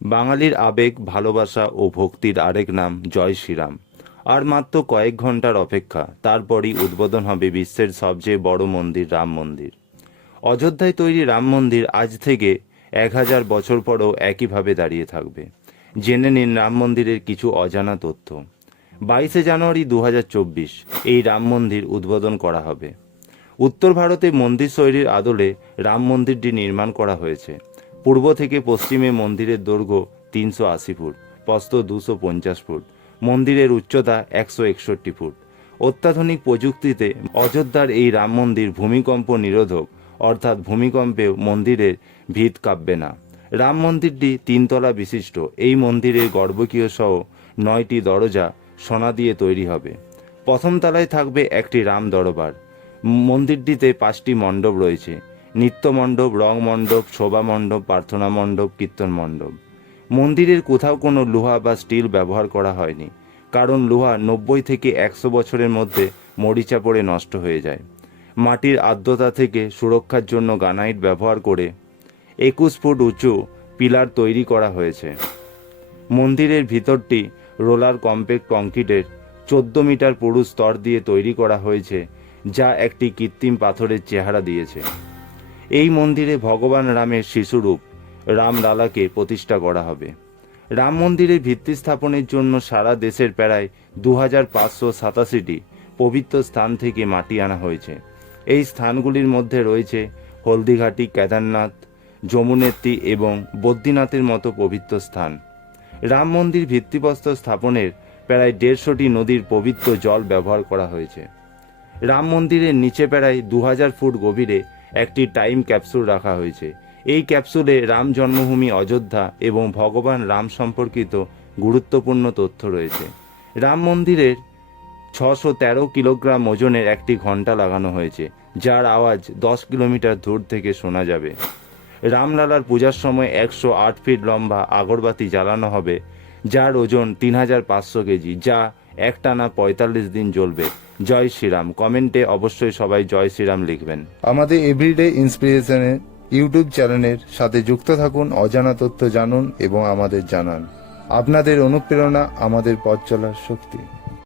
বাঙালির আবেগ, ভালোবাসা ও ভক্তির আরেক নাম জয় শ্রীরাম। আর মাত্র কয়েক ঘন্টার অপেক্ষা, তারপরই উদ্বোধন হবে বিশ্বের সবচেয়ে বড় মন্দির, রাম মন্দির। অযোধ্যায় তৈরি রাম মন্দির আজ থেকে 1000 বছর পরও একইভাবে দাঁড়িয়ে থাকবে। জেনে নিন রাম মন্দিরের কিছু অজানা তথ্য। 22শে জানুয়ারি 2024 এই রাম মন্দির উদ্বোধন করা হবে। উত্তর ভারতে মন্দির শৈলীর আদলে রাম মন্দিরটি নির্মাণ করা হয়েছে। পূর্ব থেকে পশ্চিমে মন্দিরের দৈর্ঘ্য 380 ফুট, প্রস্থ 250 ফুট, মন্দিরের উচ্চতা 161 ফুট। অত্যাধুনিক প্রযুক্তিতে অযোধ্যার এই রাম মন্দির ভূমিকম্প নিরোধক, অর্থাৎ ভূমিকম্পেও মন্দিরের ভিত কাঁপবে না। রাম মন্দিরটি 3 তলা বিশিষ্ট। এই মন্দিরের গর্ভগৃহ সহ 9টি দরজা সোনা দিয়ে তৈরি হবে। প্রথম তলায় থাকবে একটি রাম দরবার। মন্দিরটিতে 5টি মণ্ডপ রয়েছে: নৃত্য মণ্ডপ, রং মণ্ডপ, শোভা মণ্ডপ, প্রার্থনা মণ্ডপ, কীর্তন মণ্ডপ। মন্দিরের কোথাও কোনো লোহা বা স্টিল ব্যবহার করা হয়নি, কারণ লোহা 90 থেকে 100 বছরের মধ্যে মরিচা পড়ে নষ্ট হয়ে যায়। মাটির আর্দ্রতা থেকে সুরক্ষার জন্য গ্রানাইট ব্যবহার করে 21 ফুট উঁচু পিলার তৈরি করা হয়েছে। মন্দিরের ভিতরটি রোলার কম্প্যাক্ট কংক্রিটের 14 মিটার পুরু স্তর দিয়ে তৈরি করা হয়েছে, যা একটি কৃত্রিম পাথরের চেহারা দিয়েছে। এই মন্দিরে ভগবান রামের শিশুরূপ রামলালাকে প্রতিষ্ঠা করা হবে। রাম মন্দিরের ভিত্তি স্থাপনের জন্য সারা দেশের প্রায় 2587টি পবিত্র স্থান থেকে মাটি আনা হয়েছে। এই স্থানগুলির মধ্যে রয়েছে হলদিঘাটি, কেদারনাথ, যমুনেত্রী এবং বদ্রীনাথের মতো পবিত্র স্থান। রাম মন্দির ভিত্তিপ্রস্তর স্থাপনের প্রায় 150টি নদীর পবিত্র জল ব্যবহার করা হয়েছে। রাম মন্দিরের নিচে প্রায় 2000 ফুট গভীরে একটি টাইম ক্যাপসুল রাখা হয়েছে। এই ক্যাপসুলে রাম জন্মভূমি অযোধ্যা এবং ভগবান রাম সম্পর্কিত গুরুত্বপূর্ণ তথ্য রয়েছে। রাম মন্দিরের 613 কিলোগ্রাম ওজনের একটি ঘণ্টা লাগানো হয়েছে, যার আওয়াজ 10 কিলোমিটার দূর থেকে শোনা যাবে। রামলালার পূজার সময় 108 ফিট লম্বা আগরবাতি জ্বালানো হবে, যার ওজন 3500 কেজি, যা একটানা 45 দিন জ্বলবে। জয় শ্রীরাম। কমেন্টে অবশ্যই সবাই জয় শ্রীরাম লিখবেন। আমাদের এভরিডে ইন্সপিরেশনের ইউটিউব চ্যানেলের সাথে যুক্ত থাকুন, অজানা তথ্য জানুন এবং আমাদের জানান। আপনাদের অনুপ্রেরণা আমাদের পথ চলার শক্তি।